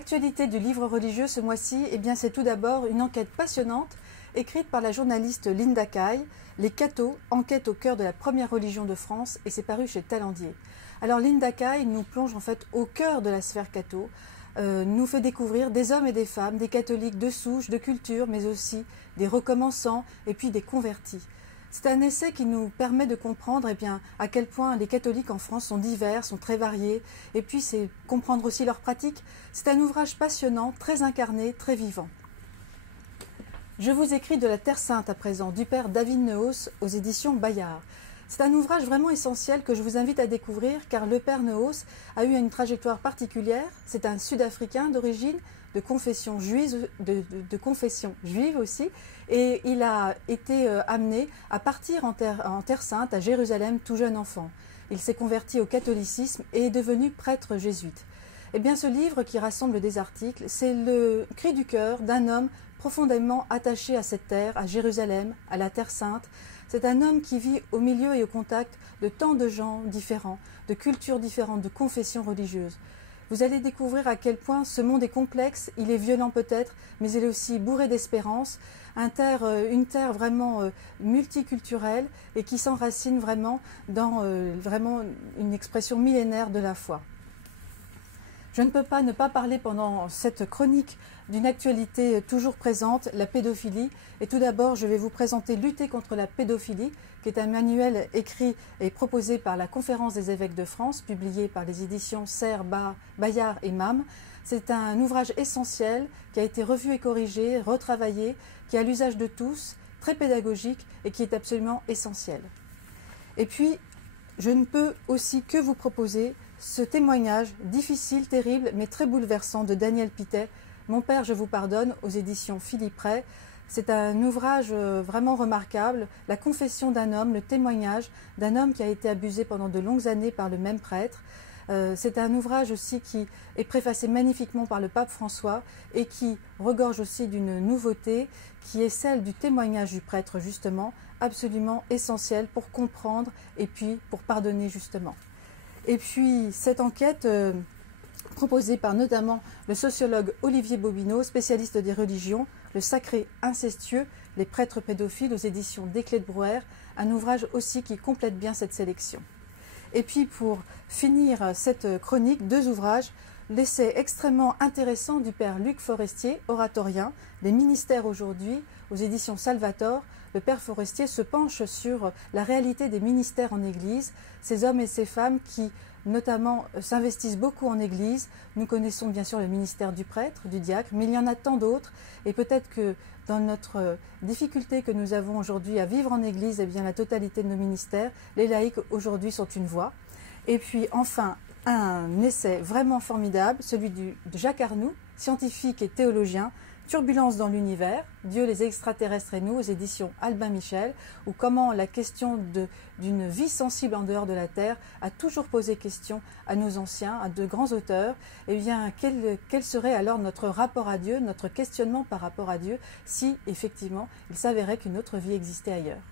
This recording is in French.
L'actualité du livre religieux ce mois-ci, c'est tout d'abord une enquête passionnante écrite par la journaliste Linda Kay, Les cathos, enquête au cœur de la première religion de France, et c'est paru chez Talendier. Alors Linda Kay nous plonge en fait au cœur de la sphère catho, nous fait découvrir des hommes et des femmes, des catholiques de souche, de culture, mais aussi des recommençants et puis des convertis. C'est un essai qui nous permet de comprendre à quel point les catholiques en France sont divers, sont très variés, et puis c'est comprendre aussi leurs pratiques. C'est un ouvrage passionnant, très incarné, très vivant. Je vous écris de la Terre Sainte à présent, du père David Neuhaus aux éditions Bayard. C'est un ouvrage vraiment essentiel que je vous invite à découvrir car le père Neuhaus a eu une trajectoire particulière. C'est un Sud-Africain d'origine, de confession juive aussi, et il a été amené à partir en Terre Sainte, à Jérusalem, tout jeune enfant. Il s'est converti au catholicisme et est devenu prêtre jésuite. Ce livre qui rassemble des articles, c'est le cri du cœur d'un homme profondément attaché à cette terre, à Jérusalem, à la Terre Sainte. C'est un homme qui vit au milieu et au contact de tant de gens différents, de cultures différentes, de confessions religieuses. Vous allez découvrir à quel point ce monde est complexe, il est violent peut-être, mais il est aussi bourré d'espérance, une terre vraiment multiculturelle et qui s'enracine vraiment dans une expression millénaire de la foi. Je ne peux pas ne pas parler pendant cette chronique d'une actualité toujours présente, la pédophilie. Et tout d'abord, je vais vous présenter Lutter contre la pédophilie, qui est un manuel écrit et proposé par la Conférence des évêques de France, publié par les éditions Serre, Bayard et MAM. C'est un ouvrage essentiel qui a été revu et corrigé, retravaillé, qui est à l'usage de tous, très pédagogique et qui est absolument essentiel. Et puis, je ne peux aussi que vous proposer ce témoignage difficile, terrible, mais très bouleversant de Daniel Pittet, Mon père, je vous pardonne, aux éditions Philippe Ray. C'est un ouvrage vraiment remarquable, la confession d'un homme, le témoignage d'un homme qui a été abusé pendant de longues années par le même prêtre. C'est un ouvrage aussi qui est préfacé magnifiquement par le pape François et qui regorge aussi d'une nouveauté qui est celle du témoignage du prêtre justement, absolument essentiel pour comprendre et puis pour pardonner justement. Et puis cette enquête proposée par notamment le sociologue Olivier Bobineau, spécialiste des religions, Le sacré incestueux, les prêtres pédophiles aux éditions Des Clés de Brouwer, un ouvrage aussi qui complète bien cette sélection. Et puis pour finir cette chronique, deux ouvrages, l'essai extrêmement intéressant du père Luc Forestier, oratorien, Les ministères aujourd'hui, aux éditions Salvator. Le père Forestier se penche sur la réalité des ministères en Église, ces hommes et ces femmes qui notamment s'investissent beaucoup en Église. Nous connaissons bien sûr le ministère du prêtre, du diacre, mais il y en a tant d'autres. Et peut-être que dans notre difficulté que nous avons aujourd'hui à vivre en Église, la totalité de nos ministères, les laïcs aujourd'hui sont une voix. Et puis enfin, un essai vraiment formidable, celui de Jacques Arnoux, scientifique et théologien, Turbulence dans l'univers, Dieu, les extraterrestres et nous, aux éditions Albin Michel, ou comment la question d'une vie sensible en dehors de la Terre a toujours posé question à nos anciens, à de grands auteurs. Quel serait alors notre rapport à Dieu, notre questionnement par rapport à Dieu, si effectivement il s'avérait qu'une autre vie existait ailleurs ?